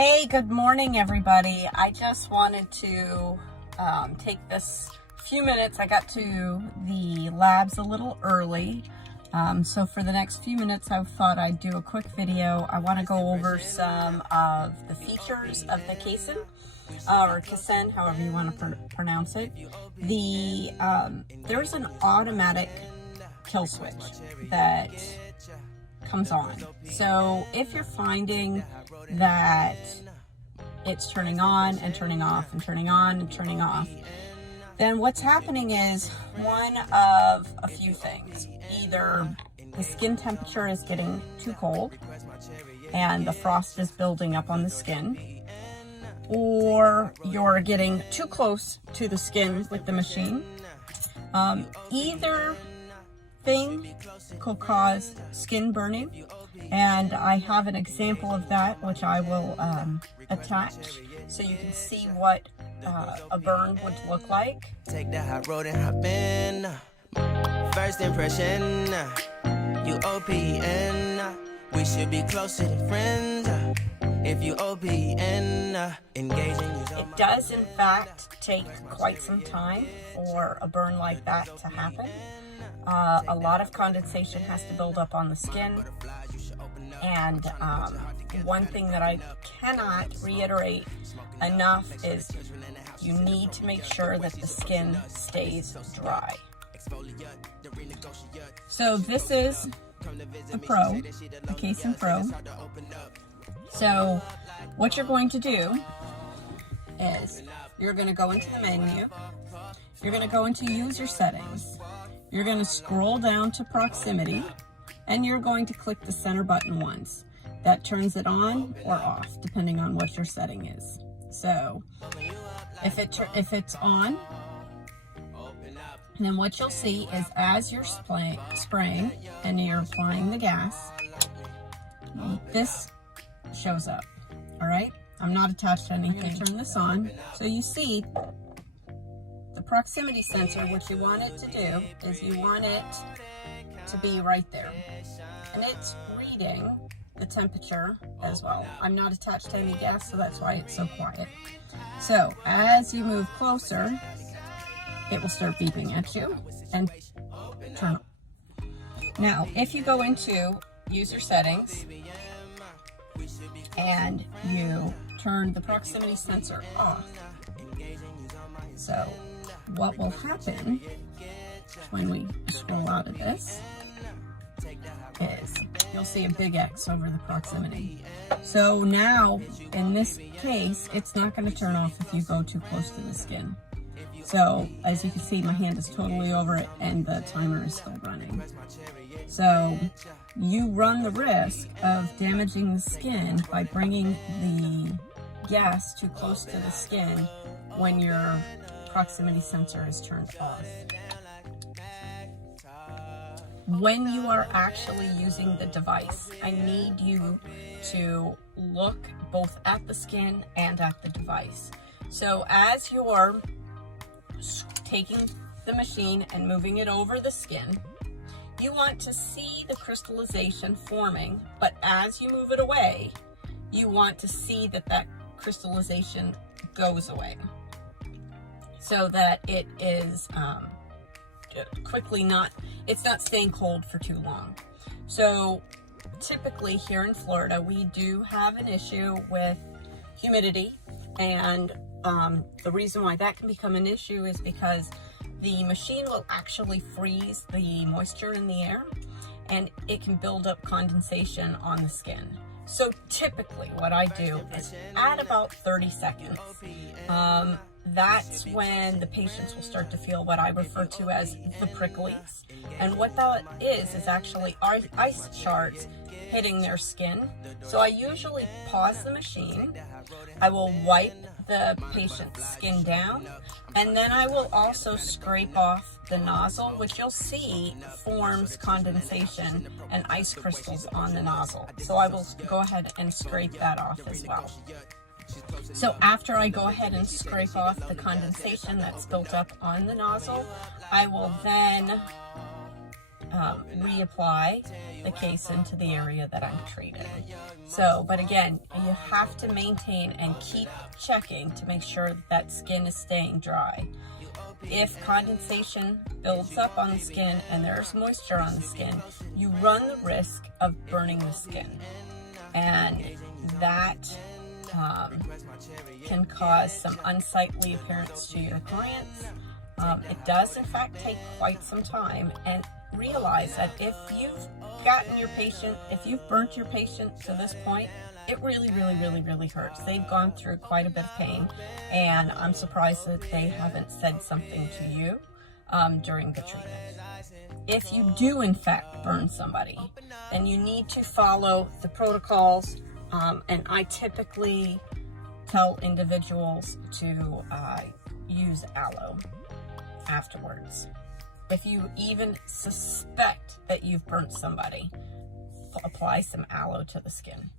Hey, good morning everybody. I just wanted to take this few minutes. I got to the labs a little early. So for the next few minutes, I thought I'd do a quick video. I want to go over some of the features of the Kaasen, or Kaasen, however you want to pronounce it. There's an automatic kill switch that comes on. So if you're finding that it's turning on and turning off and turning on and turning off, then what's happening is one of a few things. Either the skin temperature is getting too cold and the frost is building up on the skin, or you're getting too close to the skin with the machine. Either thing could cause skin burning, and I have an example of that which I will attach so you can see what a burn would look like. Take the hot road and hop in. First impression, you OPN. We should be closer than friends. If you OPN, engaging. It does in fact take quite some time for a burn like that to happen. A lot of condensation has to build up on the skin, and one thing that I cannot reiterate enough is you need to make sure that the skin stays dry. So this is the Pro, the Kaasen Pro. So what you're going to do is you're going to go into the menu, you're going to go into user settings, you're going to scroll down to proximity, and you're going to click the center button once. That turns it on or off, depending on what your setting is. So if it's on, then what you'll see is as you're spraying and you're applying the gas, this shows up. All right, I'm not attached to anything. Turn this on, so you see the proximity sensor. What you want it to do is you want it to be right there, and it's reading the temperature as well. I'm not attached to any gas, so that's why it's so quiet. So as you move closer, it will start beeping at you and turn on. Now, if you go into user settings and you turn the proximity sensor off, so what will happen when we scroll out of this is you'll see a big X over the proximity. So now, in this case, it's not going to turn off if you go too close to the skin. So, as you can see, my hand is totally over it and the timer is still running. So, you run the risk of damaging the skin by bringing the gas too close to the skin when your proximity sensor is turned off. When you are actually using the device, I need you to look both at the skin and at the device. So as you're taking the machine and moving it over the skin, you want to see the crystallization forming, but as you move it away, you want to see that that crystallization goes away, so that it is it's not staying cold for too long. So typically here in Florida, we do have an issue with humidity, and the reason why that can become an issue is because the machine will actually freeze the moisture in the air, and it can build up condensation on the skin. So typically what I do is at about 30 seconds, that's when the patients will start to feel what I refer to as the pricklies. And what that is actually ice shards hitting their skin. So I usually pause the machine, I will wipe the patient's skin down, and then I will also scrape off the nozzle, which you'll see forms condensation and ice crystals on the nozzle. So I will go ahead and scrape that off as well. So after I go ahead and scrape off the condensation that's built up on the nozzle, I will then reapply the Kaasen to the area that I'm treating. So, but again, you have to maintain and keep checking to make sure that skin is staying dry. If condensation builds up on the skin and there's moisture on the skin, you run the risk of burning the skin. And that can cause some unsightly appearance to your clients. It does in fact take quite some time, and realize that if you've burnt your patient to this point, it really hurts. They've gone through quite a bit of pain, and I'm surprised that they haven't said something to you during the treatment. If you do in fact burn somebody, then you need to follow the protocols, and I typically tell individuals to use aloe afterwards. If you even suspect that you've burnt somebody, apply some aloe to the skin.